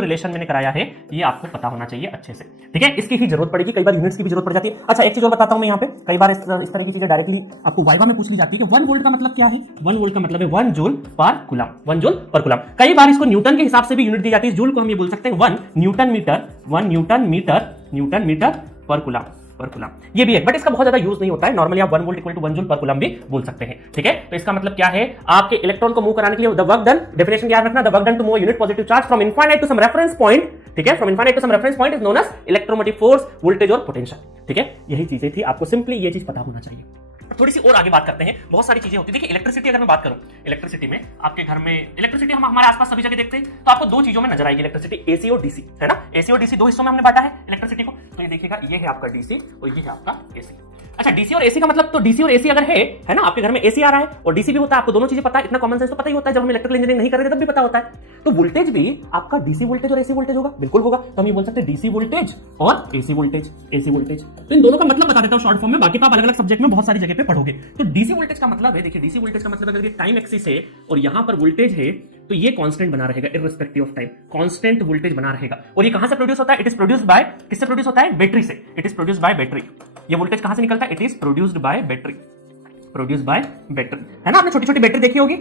Relation मैंने कराया है ये आपको पता होना चाहिए अच्छे से, ठीक है। इसकी ही जरूरत पड़ेगी, कई बार यूनिट्स की भी जरूरत पड़ जाती है। अच्छा एक चीज और बताता हूं मैं यहाँ पे, कई बार इस तरह की चीजें डायरेक्टली आपको वाइवा में पूछ ली जाती है कि 1 वोल्ट का मतलब क्या है। 1 वोल्ट का मतलब है 1 joule per coulomb, 1 joule per coulomb. कई बार इसको न्यूटन के हिसाब से भी यूनिट दी जाती है, जूल को हम ये बोल सकते हैं 1 न्यूटन मीटर पर कूलम, ये भी है, बट इसका बहुत ज्यादा यूज नहीं होता है। नॉर्मली आप 1 volt equal to 1 joule per coulomb भी बोल सकते हैं, ठीक है। तो इसका मतलब क्या है, आपके इलेक्ट्रॉन को मूव कराने के लिए द वर्क डन, डेफिनेशन याद रखना, the work done to move unit positive charge from infinite to some reference point, ठीक है, from infinite to some reference point is known as electromotive force, voltage और potential, ठीक है। यही चीजें थी, आपको सिंपली ये चीज पता होना चाहिए। थोड़ी सी और आगे बात करते हैं, बहुत सारी चीजें होती है। देखिए इलेक्ट्रिसिटी अगर मैं बात करूं, इलेक्ट्रिसिटी में आपके घर में इलेक्ट्रिसिटी हम हमारे आसपास सभी जगह देखते हैं, तो आपको दो चीजों में नजर आएगी इलेक्ट्रिसिटी, एसी और डीसी, है ना। एसी और डीसी दो हिस्सों में हमने बांटा है इलेक्ट्रिसिटी को। तो ये देखिएगा, ये है आपका डीसी और ये है आपका एसी। अच्छा डीसी और एसी का मतलब, तो डीसी और एसी अगर है ना, आपके घर में एसी आ रहा है और डीसी भी होता है, आपको दोनों चीजें पता है, इतना कॉमन सेंस तो पता ही होता है। जब हम इलेक्ट्रिकल इंजीनियरिंग नहीं कर रहे थे तब भी पता होता है। तो वोल्टेज भी आपका डीसी वोल्टेज और एसी वोल्टेज होगा, बिल्कुल होगा। तो हम ये बोल सकते हैं डीसी वोल्टेज और एसी वोल्टेज, एसी वोल्टेज। तो इन दोनों का मतलब बता देता हूं शॉर्ट फॉर्म में, बाकी तो आप अलग अलग सब्जेक्ट में बहुत सारी जगह पे पढ़ोगे। तो डीसी वोल्टेज का मतलब है, देखिए डीसी वोल्टेज का मतलब अगर ये टाइम एक्सिस है और यहां पर वोल्टेज है, तो ये कांस्टेंट बना रहेगा irrespective of time, constant voltage बना रहेगा। और ये कहां से प्रोड्यूस होता है, इट इज प्रोड्यूस्ड बाय, किससे प्रोड्यूस होता है, बैटरी से। It is produced by battery. ये वोल्टेज कहां से निकलता है, it is produced by battery, produced by battery, है ना। आपने छोटी छोटी बैटरी देखी होगी,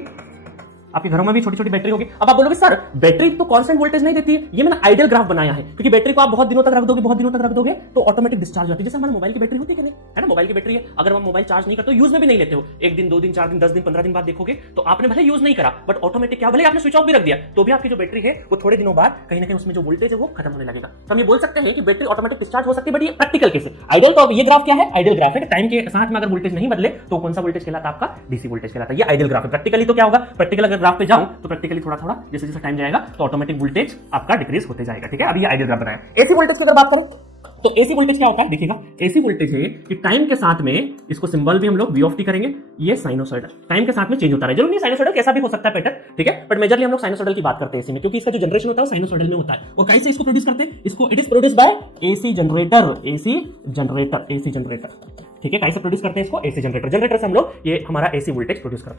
आपके घरों में भी छोटी छोटी बैटरी होगी। अब आप बोलोगे सर बैटरी तो कांस्टेंट वोल्टेज नहीं देती है, ये मैंने आइडियल ग्राफ बनाया है, क्योंकि बैटरी को आप बहुत दिनों तक रख दोगे तो ऑटोमेटिक डिस्चार्ज होती है। जैसे हमारे मोबाइल की बैटरी होती है कि नहीं, है ना, मोबाइल की बैटरी है, अगर हम मोबाइल चार्ज नहीं करते, यूज में भी नहीं लेते हो, 1 दिन 2 दिन 4 दिन 10 दिन 15 दिन बाद देखोगे तो आपने भले यूज नहीं करा, बट ऑटोमेटिक क्या, भले आपने स्विच ऑफ भी रख दिया, तो भी आपकी जो बैटरी है वो थोड़े दिनों बाद कहीं ना कहीं उसमें जो वोल्टेज है वो खत्म होने लगेगा। तो हम ये बोल सकते हैं कि बैटरी ऑटोमेटिक डिस्चार्ज हो सकती है, बट ये प्रैक्टिकल केस है। आइडियल तो ये ग्राफ क्या है, आइडियल ग्राफ है, टाइम के साथ में अगर वोल्टेज नहीं बदले तो कौन सा वोल्टेज कहलाता है, आपका डीसी वोल्टेज कहलाता है। ये आइडियल ग्राफ है। प्रैक्टिकली तो क्या होगा, प्रैक्टिकल अगर ग्राफ पे जाऊं तो प्रैक्टिकली थोड़ा थोड़ा जैसे जैसे टाइम जाएगा तो ऑटोमेटिक वोल्टेज आपका डिक्रीज होते जाएगा, ठीक है। अभी ये आइडियल ग्राफ बनाया। एसी वोल्टेज की अगर बात करें तो एसी वोल्टेज क्या होता है, देखिएगा एसी वोल्टेज है कि टाइम के साथ में, इसको सिंबल भी हम लोग वी ऑफ टी करेंगे, ये साइनोसॉइडल टाइम के साथ में चेंज होता है। जरूर नहीं साइनोसॉइडल कैसा भी हो सकता है पैटर्न, ठीक है, बट मेजरली हम लोग साइनोसॉइडल की बात करते हैं एसी में, क्योंकि इसका जो जनरेशन होता है वो साइनोसॉइडल में होता है। और कैसे इसको प्रोड्यूस करते हैं, इसको it is produce by AC generator, AC generator, ठीक है। कैसे प्रोड्यूस करते हैं इसको, एसी जनरेटर, जनरेटर से हम लोग ये हमारा एसी वोल्टेज प्रोड्यूस करते हैं।